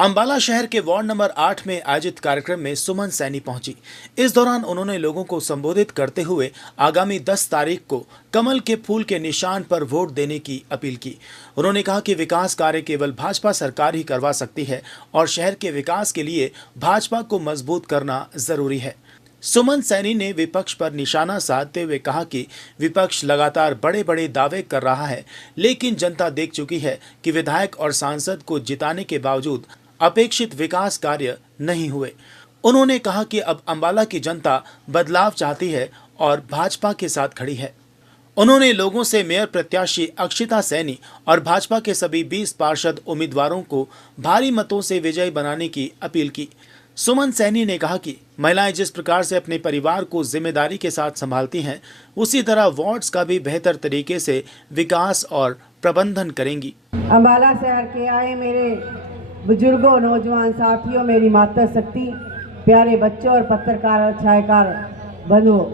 अंबाला शहर के ward number 8 में आयोजित कार्यक्रम में सुमन सैनी पहुंची। इस दौरान उन्होंने लोगों को संबोधित करते हुए आगामी 10 तारीख को कमल के फूल के निशान पर वोट देने की अपील की। उन्होंने कहा कि विकास कार्य केवल भाजपा सरकार ही करवा सकती है और शहर के विकास के लिए भाजपा को मजबूत करना जरूरी है। सुमन सैनी ने विपक्ष पर निशाना साधते हुए कहा कि विपक्ष लगातार बड़े बड़े दावे कर रहा है, लेकिन जनता देख चुकी है कि विधायक और सांसद को जिताने के बावजूद अपेक्षित विकास कार्य नहीं हुए। उन्होंने कहा कि अब अंबाला की जनता बदलाव चाहती है और भाजपा के साथ खड़ी है। उन्होंने लोगों से मेयर प्रत्याशी अक्षिता सैनी और भाजपा के सभी 20 पार्षद उम्मीदवारों को भारी मतों से विजयी बनाने की अपील की। सुमन सैनी ने कहा कि महिलाएं जिस प्रकार से अपने परिवार को जिम्मेदारी के साथ संभालती हैं, उसी तरह वार्ड्स का भी बेहतर तरीके से विकास और प्रबंधन करेंगी। अंबाला शहर के आए मेरे बुजुर्गों, नौजवान साथियों, मेरी माता शक्ति, प्यारे बच्चों और पत्रकार छायाकार बंधुओं,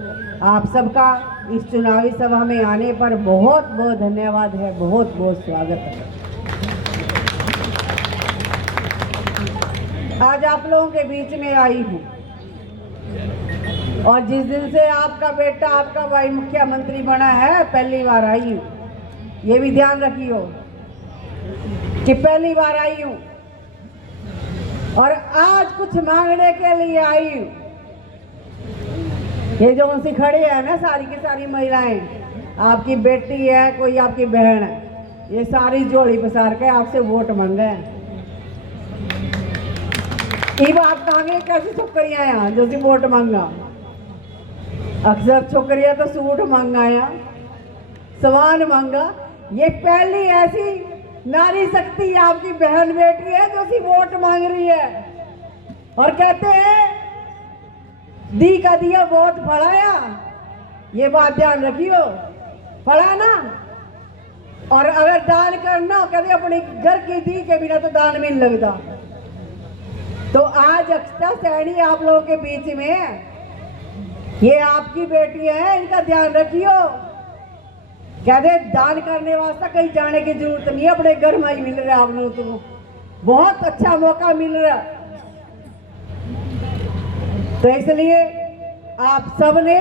आप सबका इस चुनावी सभा में आने पर बहुत बहुत धन्यवाद है, बहुत बहुत स्वागत है। आज आप लोगों के बीच में आई हूँ और जिस दिन से आपका बेटा, आपका भाई मुख्यमंत्री बना है, पहली बार आई हूँ। ये भी ध्यान रखियो कि पहली बार आई हूँ और आज कुछ मांगने के लिए आई हूँ। ये जो उनसे खड़ी है ना, सारी की सारी महिलाएं, आपकी बेटी है, कोई आपकी बहन है, ये सारी जोड़ी पसार के आपसे वोट मांगे। ये बात कहेंगे कैसी छोकरियां यहाँ जो सी वोट मांगा। अक्सर छोकरियां तो सूट मांगा, सामान मांगा। ये पहली ऐसी नारी शक्ति आपकी बहन बेटी है जो सी वोट मांग रही है और कहते हैं दी का दिया वोट फड़ाया। ये बात ध्यान रखियो, फड़ा ना। और अगर दान करना कहते अपने घर की दी के बिना तो दान भी नहीं लगता। तो आज अक्षता सैनी आप लोगों के बीच में है, ये आपकी बेटी है, इनका ध्यान रखियो। कहते दान करने वास्ते कहीं जाने की जरूरत नहीं है, अपने घर में ही मिल रहा है आप लोगों को, बहुत अच्छा मौका मिल रहा है। तो इसलिए आप सबने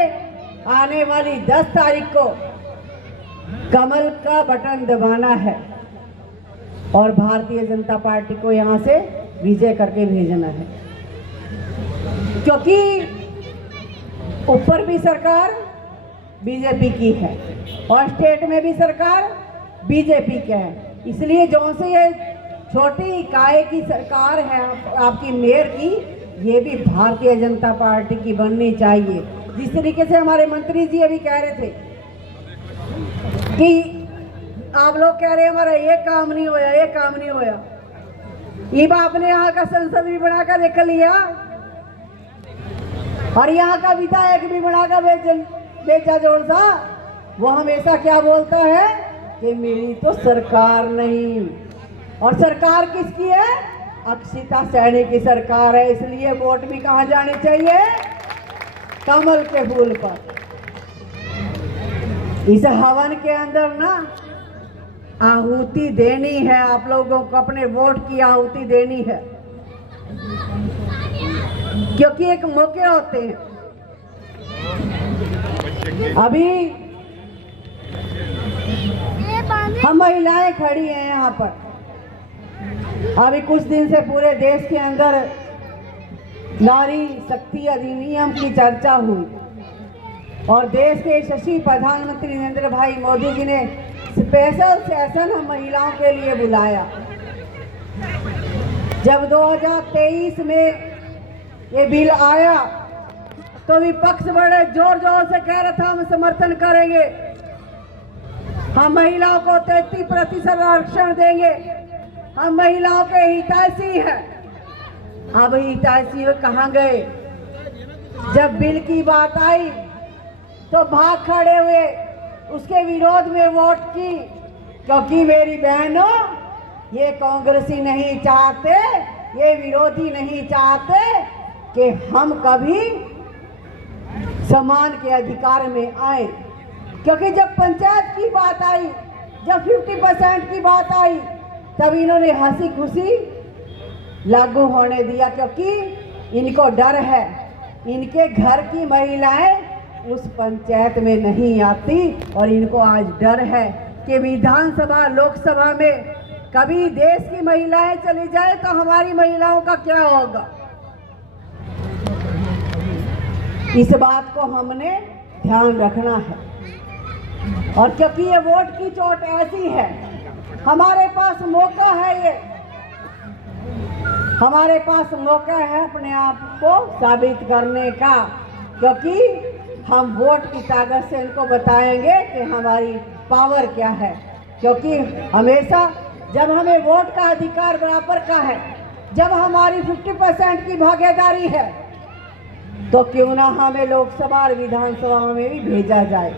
आने वाली 10 तारीख को कमल का बटन दबाना है और भारतीय जनता पार्टी को यहां से विजय करके भेजना है, क्योंकि ऊपर भी सरकार बीजेपी की है और स्टेट में भी सरकार बीजेपी की है। इसलिए जो से ये छोटी इकाई की सरकार है आपकी मेयर की, ये भी भारतीय जनता पार्टी की बननी चाहिए। जिस तरीके से हमारे मंत्री जी अभी कह रहे थे कि आप लोग कह रहे हैं हमारा ये काम नहीं होया, ये काम नहीं होया। ये आपने यहाँ का संसद भी बनाकर देख लिया और यहाँ का विधायक भी बनाकर बेचा जोड़ सा। वो हमेशा क्या बोलता है कि मेरी तो सरकार नहीं, और सरकार किसकी है? अक्षिता सैनी की सरकार है। इसलिए वोट भी कहाँ जाने चाहिए? कमल के फूल पर। इस हवन के अंदर ना आहुति देनी है, आप लोगों को अपने वोट की आहुति देनी है, क्योंकि एक मौके होते हैं। अभी हम महिलाएं खड़ी हैं यहाँ पर। अभी कुछ दिन से पूरे देश के अंदर नारी शक्ति अधिनियम की चर्चा हुई और देश के यशस्वी प्रधानमंत्री नरेंद्र भाई मोदी जी ने स्पेशल सेशन हम महिलाओं के लिए बुलाया। जब 2023 में ये बिल आया तो विपक्ष बड़े जोर जोर से कह रहा था हम समर्थन करेंगे, हम महिलाओं को 33% आरक्षण देंगे, हम महिलाओं के हितैषी हैं। अब हितैषी कहाँ गए? जब बिल की बात आई तो भाग खड़े हुए, उसके विरोध में वोट की, क्योंकि मेरी बहनों ये कांग्रेसी नहीं चाहते, ये विरोधी नहीं चाहते कि हम कभी समान के अधिकार में आए। क्योंकि जब पंचायत की बात आई, जब 50% की बात आई, तब इन्होंने हंसी खुशी लागू होने दिया, क्योंकि इनको डर है इनके घर की महिलाएं उस पंचायत में नहीं आती, और इनको आज डर है कि विधानसभा लोकसभा में कभी देश की महिलाएं चली जाए तो हमारी महिलाओं का क्या होगा। इस बात को हमने ध्यान रखना है, और क्योंकि ये वोट की चोट ऐसी है, हमारे पास मौका है, ये हमारे पास मौका है अपने आप को साबित करने का, क्योंकि हम वोट की ताकत से इनको बताएंगे कि हमारी पावर क्या है। क्योंकि हमेशा जब हमें वोट का अधिकार बराबर का है, जब हमारी 50% की भागीदारी है, तो क्यों ना हमें लोकसभा और विधानसभा में भी भेजा जाए।